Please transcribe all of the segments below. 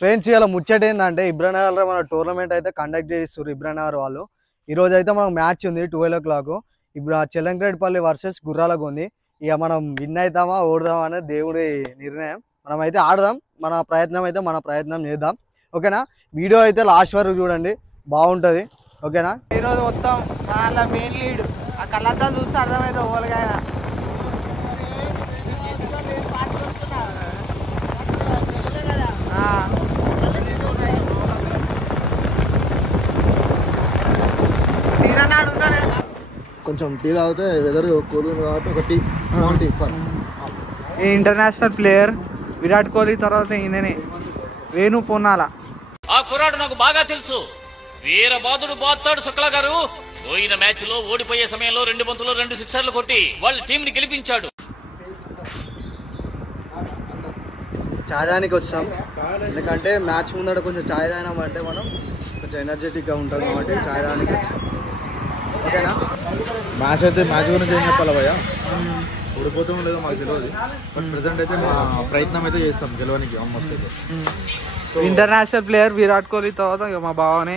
Friends ఇలా ముచ్చట ఏంటంటే ఇబ్రానగర్లో మన టోర్నమెంట్ అయితే కండక్ట్ చేస్తారు ఇబ్రానగర్ వాళ్ళు. ఈరోజు అయితే మనకు మ్యాచ్ ఉంది 12 o'clock. ఇప్పుడు ఆ చెలంకరేట్పల్లి వర్సెస్ గుర్రాలకు ఉంది. ఇక మనం విన్ అవుతామా ఓడదామా అనేది దేవుడి నిర్ణయం. మనం అయితే ఆడదాం, మన ప్రయత్నం చేద్దాం. ఓకేనా? వీడియో అయితే లాస్ట్ వరకు చూడండి, బాగుంటుంది. ఓకేనా? ఈరోజు మొత్తం చాలా మెయిన్ లీడ్ ఆ కళ్ళతో చూస్తే అర్థమైతే ఓలగా కొంచెం టీ తాగితే వెదర్ కూల్ ఉంది కాబట్టి ఒక T international player Virat Kohli తర్వాత ఈయననే వేణు పొన్నాల. ఆ కుర్రాడు నాకు బాగా తెలుసు. వీరబాదుడు బాస్తాడు శుక్లా గారు. పోయిన మ్యాచ్ లో ఓడిపోయే సమయంలో 2 బంతులు 2 సిక్సర్లు కొట్టి వాళ్ళ టీం ని గెలిపించాడు. చాయదానికి వచ్చాం, ఎందుకంటే మ్యాచ్ ముందర కొంచెం చాయ్ తాగినామంటే మనం కొంచెం ఎనర్జెటిక్గా ఉంటాం కాబట్టి చాయదానికి వచ్చాం. ఓకేనా? మ్యాచ్ గురించి ఏం చెప్పాలి భయ్య, ఓడిపోతూ ఉండేదో మాకు తెలియదు. బట్ ప్రెసెంట్ అయితే మా ప్రయత్నం అయితే చేస్తాం గెలవడానికి. ఆల్మోస్ట్ అయితే ఇంటర్నేషనల్ ప్లేయర్ విరాట్ కోహ్లీ తర్వాత ఇక మా బావనే.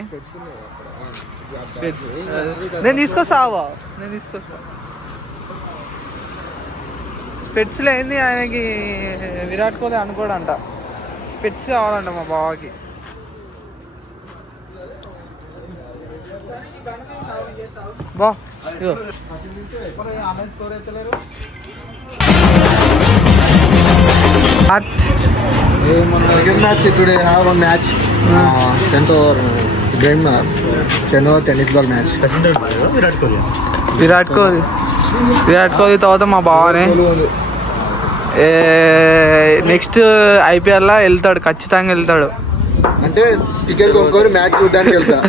నేను తీసుకొస్తా స్పెట్స్ లేని ఆయనకి విరాట్ కోహ్లీ అనుకోడంట, స్పెట్స్ కావాలంట మా బావకి. బా match today have one match 10th over game 10 over tennis ball match. Virat Kohli తర్వాత మా బావనే. నెక్స్ట్ IPL లా వెళ్తాడు, ఖచ్చితంగా వెళ్తాడు. అంటే టికెట్ కొనుక్కొని మ్యాచ్ చూడడానికి వెళ్తా.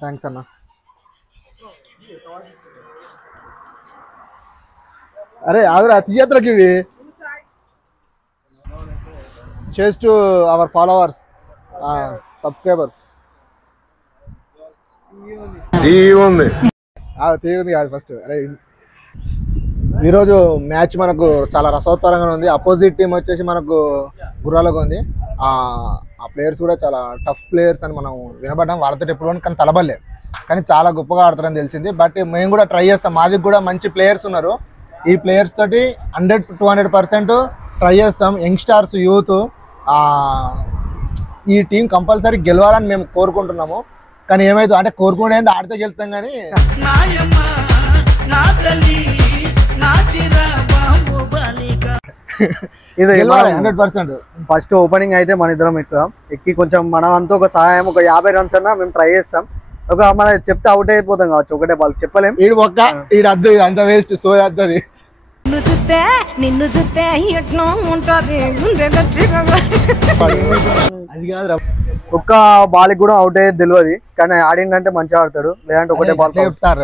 థ్యాంక్స్ అన్న. అరే ఆవిడ తీయత్రకి ఇవి చేస్ టు అవర్ ఫాలోవర్స్ సబ్స్క్రైబర్స్. తీగుంది కాదు ఫస్ట్. అరే ఈరోజు మ్యాచ్ మనకు చాలా రసోత్తరంగా ఉంది. అపోజిట్ టీం వచ్చేసి మనకు గుర్రాలకు ఉంది. ఆ ప్లేయర్స్ కూడా చాలా టఫ్ ప్లేయర్స్ అని మనం వినబడ్డాం. వాళ్ళతో ఎప్పుడు కానీ తలబల్లే, కానీ చాలా గొప్పగా ఆడతారని తెలిసింది. బట్ మేము కూడా ట్రై చేస్తాం, మాది కూడా మంచి ప్లేయర్స్ ఉన్నారు. ఈ ప్లేయర్స్ తోటి 100-200% ట్రై చేస్తాం. యంగ్స్టార్స్, యూత్, ఈ టీం కంపల్సరీ గెలవాలని మేము కోరుకుంటున్నాము. కానీ ఏమైతే అంటే కోరుకునేది ఆడితే గెలుస్తాం. కానీ ఇది 100%. ఫస్ట్ ఓపెనింగ్ అయితే మన ఇద్దరం ఎక్కి కొంచెం మనం అంతా ఒక సహాయం, ఒక 50 runs అన్నా మేము ట్రై చేస్తాం. ఒక మన చెప్తే అవుట్ అయిపోతాం కావచ్చు, ఒకటే బాల్ చెప్పలేం. అద్దు అంత వేస్ట్, సో అద్దది. అది కాదు, ఒక్క బాల్ కూడా అవుట్ అయ్యేది తెలియదు, కానీ ఆడిందంటే మంచిగా ఆడతాడు. లేదంటే ఒకటే బాల్ చెప్తారు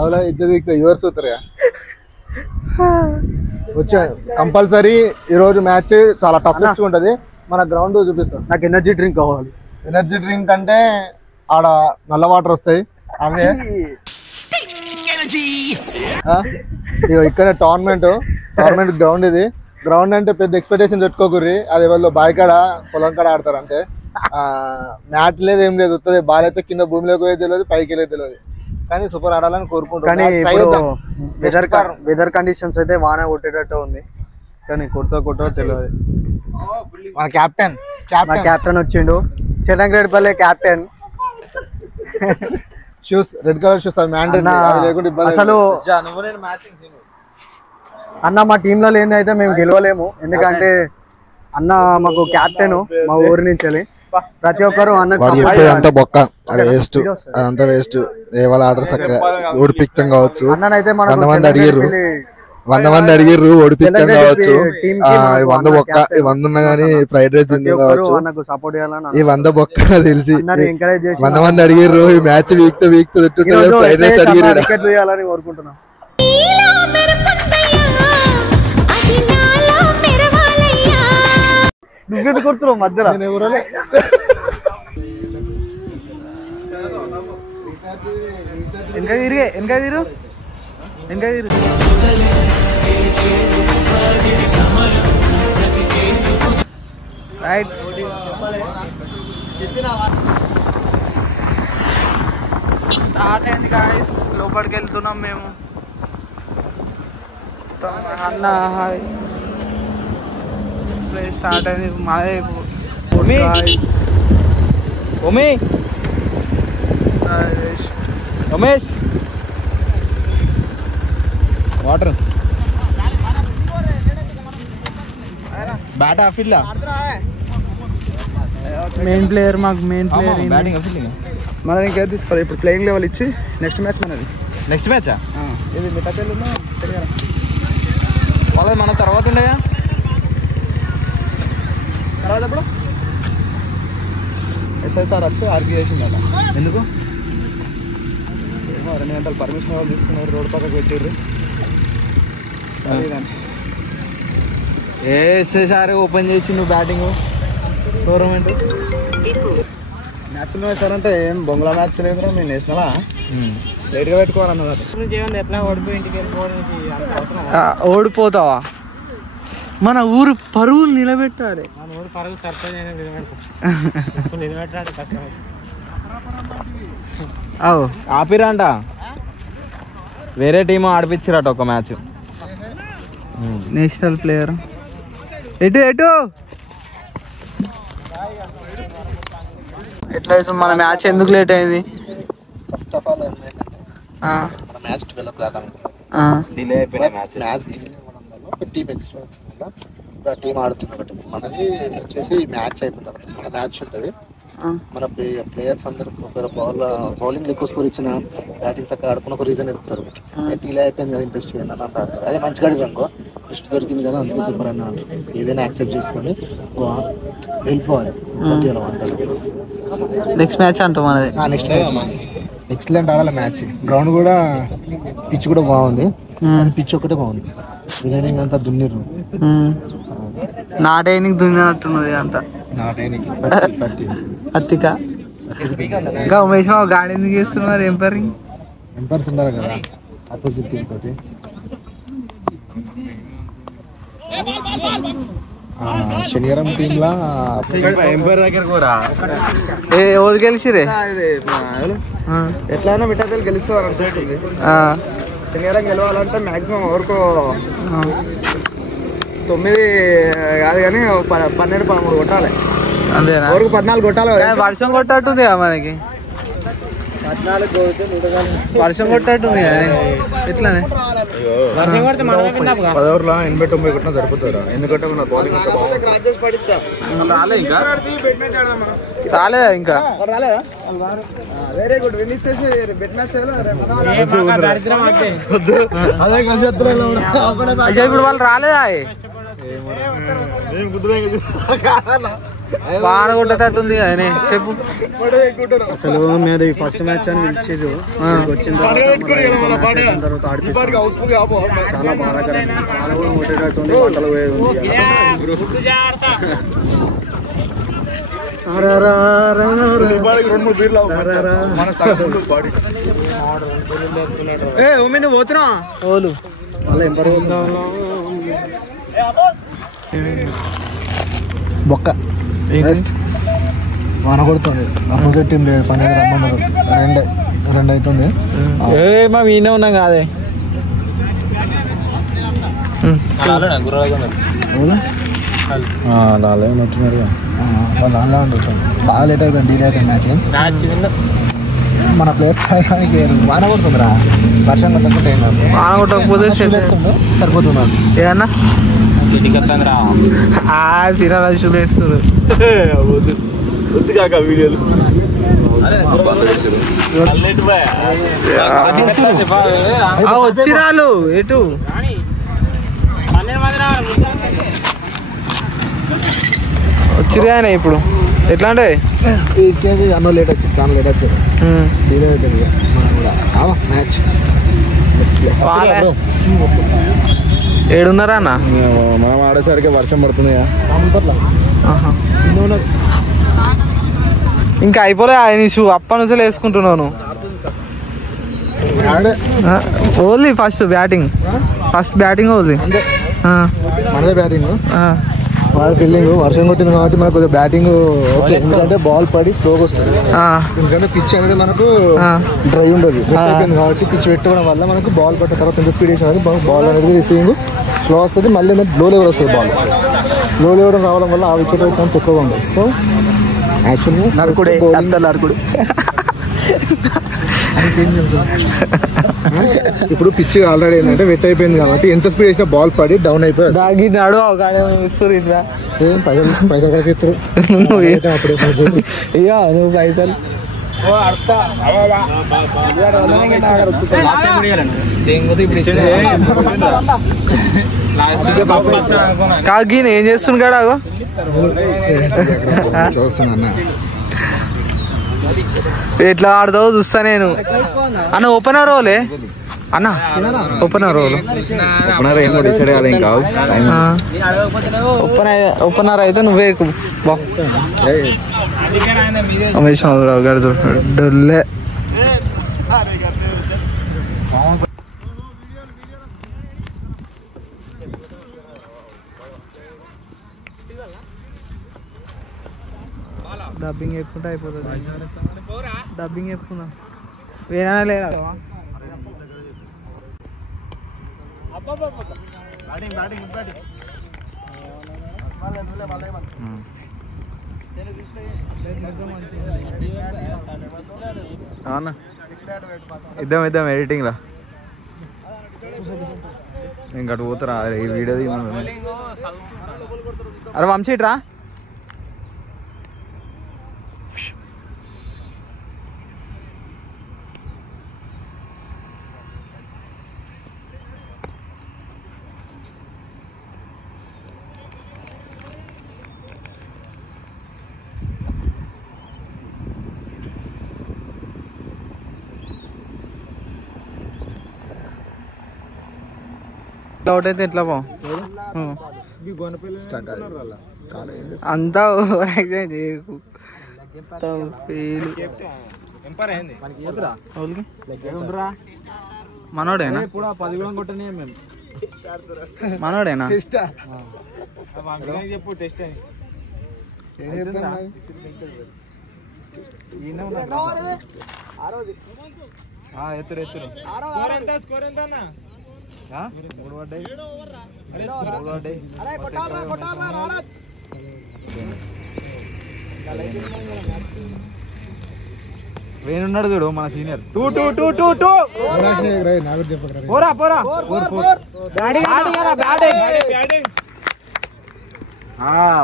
అవునా, ఇద్దరు యువర్స్ అవుతారు. వచ్చా కంపల్సరీ ఈరోజు మ్యాచ్ చాలా టఫెస్ట్ ఉంటుంది. మన గ్రౌండ్ చూపిస్తాం. నాకు ఎనర్జీ డ్రింక్ కావాలి. ఎనర్జీ డ్రింక్ అంటే ఆడ నల్ల వాటర్ వస్తాయి, అవే. ఇక్కడ టోర్నమెంట్ గ్రౌండ్. ఇది గ్రౌండ్ అంటే పెద్ద ఎక్స్పెక్టేషన్ పెట్టుకోకూరి. అది ఎవరిలో బావి కాడ పొలం కాడ ఆడతారు అంటే. మ్యాట్ లేదు, ఏం లేదు. వస్తుంది బాల్ అయితే కింద భూమిలోకి పోయేది తెలియదు, పైకి వెళ్ళేది తెలియదు. కానీ సూపర్ ఆడాలని కోరుకుంటున్నాను. వెదర్ కండిషన్స్ అయితే వాన కొట్టేటట్టు ఉంది, కానీ కొట్టో తెలియదు. మన క్యాప్టెన్ వచ్చిండు, Chelankaretpalli captain. Shoes red colour shoes అసలు అన్న మా టీంలో లేని అయితే మేము గెలవలేము. ఎందుకంటే అన్న మాకు క్యాప్టెన్, మా ఊరి నుంచి. ప్రతి ఒక్కరు అంతా బొక్క, అదంతా వేస్ట్. వాళ్ళ ఆర్డర్స్ ఓడిపిక్తం కావచ్చు. అన్ననైతే 100 మంది అడిగిర్రు ఓడిపిక్తం కావచ్చు. 100 బొక్క, 100 ఉన్నా గానీ ఫ్రైడ్ రైస్ కావచ్చు. ఈ 100 బొక్క తెలిసి 100 మంది అడిగిర్రు. ఈ మ్యాచ్ వీక్ ఫ్రైడ్ రైస్ అడిగిర్రు. కోరుకుంటున్నాం. నువ్వెందుకు కొడుతున్నావు మధ్యలో? వెనక తిరిగే వెనక తిరు రైట్. స్టార్ట్ అయింది గాయ్స్, లోపలికి వెళ్తున్నాం మేము. అన్న స్టార్ట్ అయింది మాదే రమేష్ వాటర్ బ్యాట్ ఆఫిల్లా మెయిన్ ప్లేయర్, మాకు మెయిన్ ప్లేయర్ బ్యాటింగ్ ఆఫిల్లింగ్. మనది ఇంకా తీసుకోవాలి ఇప్పుడు, ప్లేయింగ్ లెవెల్ ఇచ్చి నెక్స్ట్ మ్యాచ్ మనది. నెక్స్ట్ మ్యాచా? ఇది మిఠాపల్లి వాళ్ళది మన తర్వాత ఉండగా తర్వాత ఎప్పుడు ఎస్ఐసార్ వచ్చి ఆర్గ్యూ చేసింది అలా. ఎందుకు? ఏమో 2 గంటలు పర్మిషన్ వాళ్ళు తీసుకున్నారు, రోడ్ పక్కకు పెట్టారు. సార్ ఓపెన్ చేసి నువ్వు బ్యాటింగ్ టోర్నమెంట్ నేషనల్ మ్యాచ్ అంటే ఏం బొంగులా మ్యాచ్ లేదు, మేము నేషనలా లేట్గా పెట్టుకోవాలన్నమాట. ఓడిపోతావా? మన ఊరు పరువులు నిలబెట్టాలి. ఆపిరంట, వేరే టీం ఆడిపించారట ఒక మ్యాచ్. నేషనల్ ప్లేయర్ ఎటు ఎట్లా మన మ్యాచ్ ఎందుకు లేట్ అయింది? ఫస్ట్ ఆఫ్ ఆల్ మన మ్యాచ్ 12 o'clock డిలే అయిపోయిన మ్యాచ్. ఒక టీం ఎక్స్ట్రా వచ్చింది కదా, ఇప్పుడు ఆ టీం ఆడుతుంది ఒకటి. మనది వచ్చేసి మ్యాచ్ అయిపోయిన తర్వాత మన మ్యాచ్ ఉంటుంది. మన ప్లేయర్స్ అందరూ ఒకవేళ బౌలింగ్ ఎక్కువ స్కోర్ ఇచ్చిన బ్యాటింగ్స్ అక్కడ ఆడుకున్న ఒక రీజన్ ఎదుగుతారు. డిలే అయిపోయింది కదా, ఇంట్రెస్ట్ అని అంటారు. అదే మంచిగా అడిగి అనుకో, నెక్స్ట్ దొరికింది కదా అందుకే సూపర్ అన్న ఏదైనా యాక్సెప్ట్ చేసుకొని వెళ్ళిపోవాలి. నెక్స్ట్ మ్యాచ్ అంటాం మనది. నెక్స్ట్ మ్యాచ్ ఎక్సలెంట్ ఆడాలి మ్యాచ్. గ్రౌండ్ కూడా పిచ్ కూడా బాగుంది, పిచ్ ఒకటే బాగుంది. రిమైనింగ్ అంతా దున్నిర్రు, నాటైనింగ్ దున్నినట్టున్నది అంతా. అత్తిక ఇంకా ఉమేష్ మా గాడి ఎందుకు చేస్తున్నారు? ఎంపైర్స్ ఉన్నారు కదా ఆపోజిట్ టీం తోటి. శనివారం టీమ్ లా ఎంపైర్ దగ్గర కూడా ఎవరు గెలిచిరే? ఎట్లయినా మిఠాయిలు గెలుస్తారు అనుకుంటుంది. శనివారం గెలవాలంటే మాక్సిమం ఎవరికో 9 కాదు కానీ 12-13 కొట్టాలి. అంతేనా? ఎవరికి 14 కొట్టాలి. వర్షం కొట్టట్టుంది మనకి, 14 వర్షం కొట్టట్టుంది ఎట్లానే. 10 ఓవర్లో 89 కొట్టినా సరిపోతారా? ఎందుకంటే మన బౌలింగ్ రాలే ఇంకా రాలేదా ఇంకా? Very good. విన్ ఇచ్చేసి బెట్ మ్యాచ్ ఇప్పుడు వాళ్ళు రాలేదా? బాగా కొట్టేటట్టుంది ఆయన, చెప్పు. అసలు మీద ఫస్ట్ మ్యాచ్ అని పిలిచేది వచ్చిన తర్వాత ఆడిపిస్తారు. చాలా బాధాకరం. వాళ్ళు కూడా కొట్టేటట్టుంది, పంటలు పోయేది ఉంది. నువ్వు పోతున్నా ఓలు మళ్ళీ ఎంపర్ బొక్క వాన కొడుతుంది. అపోజిట్ టీం 12 రమ్మన్నారు, 2 అవుతుంది. మా వీనే ఉన్నాం కాదే. వాళ్ళు అలా ఉంటుంది. బాగా లేట్ అయిపోయింది, డీలే అయిపోయింది మ్యాచ్. మన ప్లేయర్స్ వాన కొడుతుందిరా, వర్షం కొట్టకుంటే ఏం కాదు. వాన కొట్టకపోతే సరిపోతుంది ఏదన్నా సినిమా షూలు వేస్తారు. వచ్చిరాలు ఎటు వచ్చిరాయన ఇప్పుడు ఎట్లా అంటే అన్నో లేట్ వచ్చింది, చాలా లేట్ వచ్చింది. డీలే అయిపోయింది మనం కూడా మ్యాచ్. ఏడున్నారా అన్న? మనం ఆడేసరికి వర్షం పడుతుంది. ఇంకా అయిపోలే నీ షూ అప్ప నుంచి వేసుకుంటున్నాను. ఓన్లీ ఫస్ట్ బ్యాటింగ్ ఓన్లీ మనదే బ్యాటింగ్ బాగా ఫీల్డింగ్. వర్షం కొట్టింది కాబట్టి మనకు కొంచెం బ్యాటింగ్ ఓకే, ఎందుకంటే బాల్ పడి స్లోగా వస్తుంది. ఎందుకంటే పిచ్ అనేది మనకు డ్రై ఉండదు అయిపోయింది కాబట్టి పిచ్ పెట్టుకోవడం వల్ల మనకు బాల్ పట్టిన తర్వాత ఎంత స్పీడ్ వేసినా బాల్ అనేది రిసీవింగ్ స్లో వస్తుంది. మళ్ళీ లో లెవెల్ వస్తుంది. బాల్ లో లెవెల్ రావడం వల్ల ఆ వికెట్ ఛాన్స్ ఎక్కువగా ఉంటుంది. సో యాక్చువల్లీ ఇప్పుడు పిచ్ ఆల్రెడీ ఏంటంటే వెట్ అయిపోయింది కాబట్టి ఎంత స్పీడ్ వేసినా బాల్ పడి డౌన్ అయిపోయింది. పైసలు కలిసి ఇస్తారు అప్పుడే నువ్వు పైసలు కాకి ఏం చేస్తున్నాడు చూస్తున్నా ఎట్లా ఆడతావు చూస్తా నేను. అన్న ఓపెనర్ రోలే అన్న, ఓపెనర్ రోల్ ఓపెనర్ అయితే నువ్వే డొల్లే. డబ్బింగ్ చెప్పుకుంటే అయిపోతుంది. డబ్బింగ్ చెప్పుకున్నా వేనా లేదా ఇద్దాం ఎడిటింగ్ రా ఇంకా అటు పోతారా ఈ వీడియో అరే వంశీట్రా అవుట్ అయితే ఎట్లా అంతా మనోడేనా మనోడేనా చెప్పు టెస్ట్ అని ఎత్తురు స్కోర్ ఎంత అన్న 3 పడ్డాయి. వేణున్నాడు చూడు మన సీనియర్. 2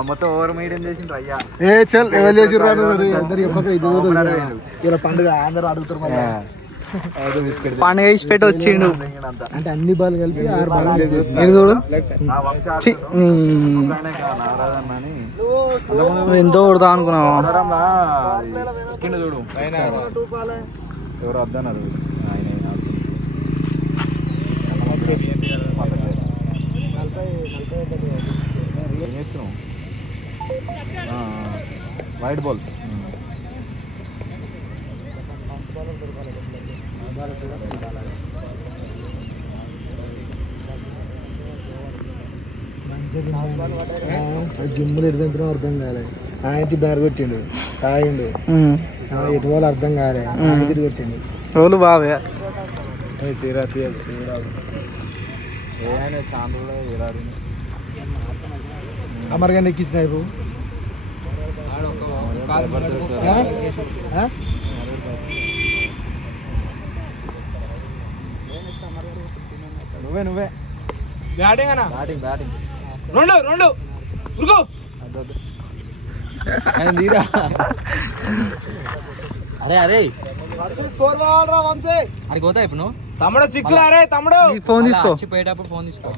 మొత్తం ఓవర్ మీడియం చేసిండ్రు అయ్యా. పండుగ అందరూ అడుగుతారు పండుగ ఇచ్చి పెట్టి వచ్చిండు అంటే అన్ని బాల్ కలిపి 6 బాల్ చూడు. ఎంతో కొడతా అనుకున్నావా చూడు ఎవరు వద్దన్నారు వైట్ బాల్. గిమ్ములు ఎటు చంపినా అర్థం కాలే. ఆయన బ్యార్ కొట్టిండు తాగిండు ఎటు వాళ్ళు అర్థం కాలే. ఆయన తిరిగి కొట్టిండు ఓలు బావే అమర్గాన్ని ఎక్కించిన అయిపో నువ్వే బ్యాటింగ్ అన్న బ్యాటింగ్ 2 ఉరుకు తీరా. అరే స్కోర్ కావాలరా వంశీ. అడికి పోతా ఇప్పుడు నువ్వు తమ్ముడు 6 అరే తమ్ముడు ఫోన్ తీసుకో పోయేటప్పుడు ఫోన్ తీసుకో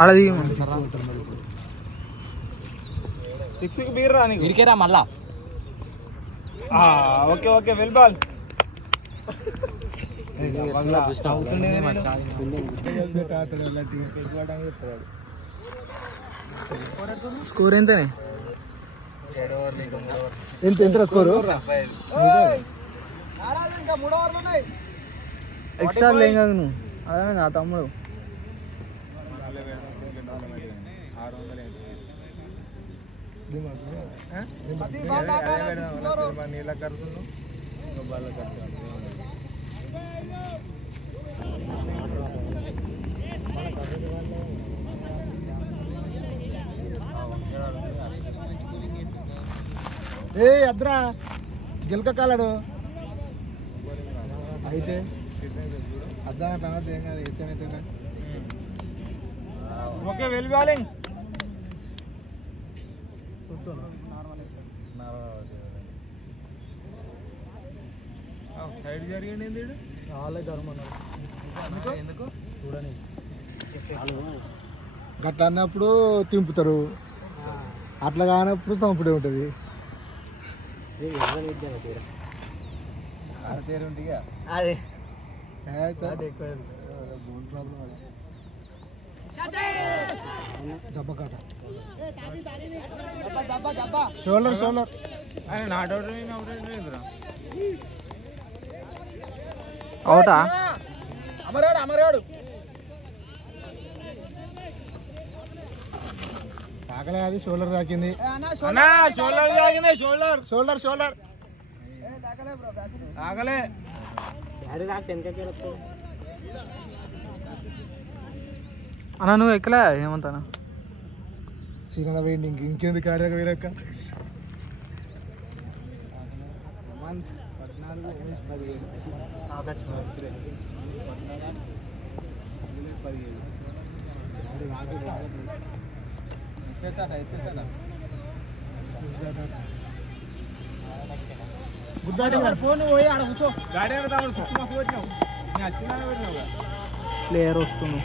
అలా 6 బీర్ రా నీకు ఇడికేరా మళ్ళా. Okay well ball. స్కోర్ ఎంతనే ఎంత స్కోరు? ఎక్స్ట్రా లేం కాదు నువ్వు అదే నా తమ్ముడు నీళ్ళ ఖర్చు బల్ల ఖర్చు ఏ అద్రా గిలక కాలాడు అయితే అద్దా ఏం కాదు ఎత్తనైతే ఓకే వెల్ బాలింగ్ సైడ్ జరిగింది చాలా గర్మన్నారు ఎందుకు చూడని గట్లా అన్నప్పుడు తింపుతారు అట్లా కానప్పుడు చంపుడే ఉంటుంది అదే జబ్బకాట షోల్డర్ షోల్డర్ అవుటా అమరాడు అమరాడు తాకలే అది షోల్డర్ తాకింది షోల్డర్ తాకింది షోల్డర్ షోల్డర్ షోల్డర్ తాకలే అన్న నువ్వు ఎక్కలే ఏమంటానా సీనా పోయింది ఇంకెందుకు ఆడాక వేరక్క గుడ్ బ్యాటింగ్ పోయి ఆడ కూర్చో గాడి ప్లేయర్ వస్తుంది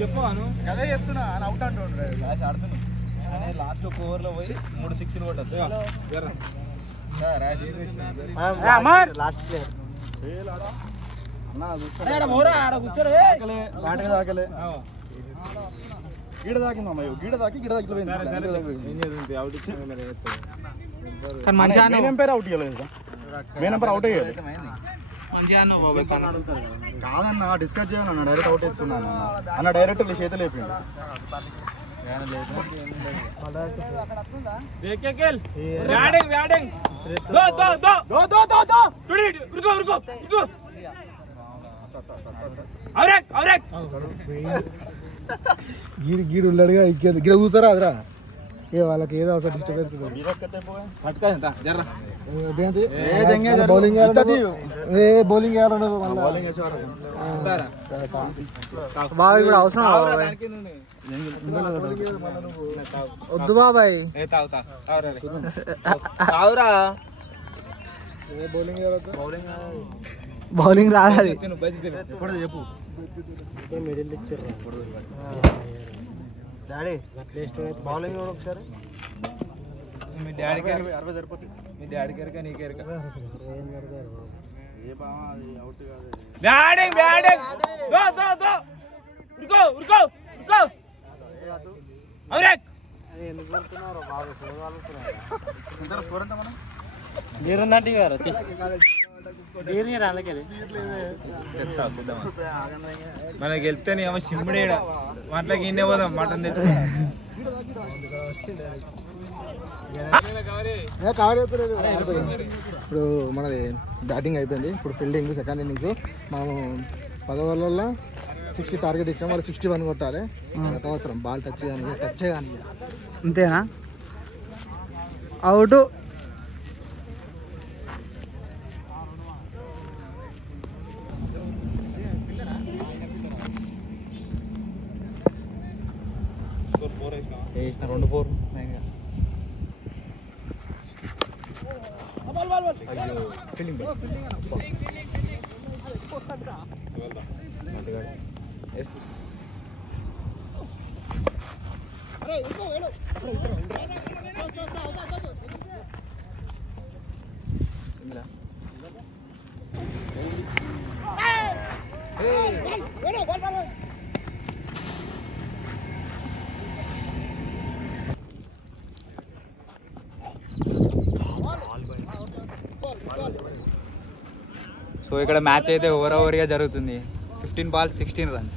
చెప్పాను అదే చెప్తున్నా అవుట్ అంటుండ్రు ఆడుతున్నా లాస్ట్ ఒక ఓవర్లో పోయి 3 సిక్స్లు కొట్టదు లాస్ట్ ప్లేయర్ తాకలే గీడ తాకిందమ్మ గీడ తాకి గిడ కానీ మంచిగా ఎంపైర్ అవుట్ ఇవ్వలేదు మెయిన్ ఎంపైర్ అవుట్ అయ్యాలి కాదన్న డిస్కస్ చేయాలన్న డైరెక్ట్ అవుట్ ఎత్తున్నాను అన్న డైరెక్ట్ చేతులు అయిపోయింది గీడు ఉన్నాడుగా గిడ కూర్చారా అదిరా ఏ వాళ్ళకి ఏదో అసలు డిస్టర్బెన్స్ బౌలింగ్ బౌలింగ్ బాబాయ్ ఇప్పుడు అవసరం వద్దు బాబాయ్ బౌలింగ్ రాదు చెప్పు డాడీ బౌలింగ్ ఒకసారి మీ డాడీ గారు 60 సరిపోతుంది మీ డాడీ గారు నీకు ఎరక బ్యాటింగ్ బ్యాటింగ్ దో దో దో ఉరుకో ఉరుకో ఉరుకో అవరేక్ ఎందుకు కొడుతున్నారో బాగా చూడాలనుకున్నాను ఇంత స్కోర్ ఎంత మనం నీరున్నట్టు గారు నీరు రాలకేది మనకి వెళ్తే ఏమో సిమ్ముడే వాటికి ఇన్నే పోదాం మటన్ తెచ్చుకో ఇప్పుడు మనది బ్యాటింగ్ అయిపోయింది ఇప్పుడు ఫీల్డింగ్ సెకండ్ ఇన్నింగ్స్ మనం 10 ఓవర్లలో 60 టార్గెట్ ఇచ్చాం వాళ్ళు 61 కొట్టాలి సంవత్సరం బాల్ టచ్ కానీ అంతేనా అవుట్ రెండు 4 ఫీల్డింగ్ సో ఇక్కడ మ్యాచ్ అయితే ఓవర్ ఓవర్గా జరుగుతుంది. 15 balls 16 runs.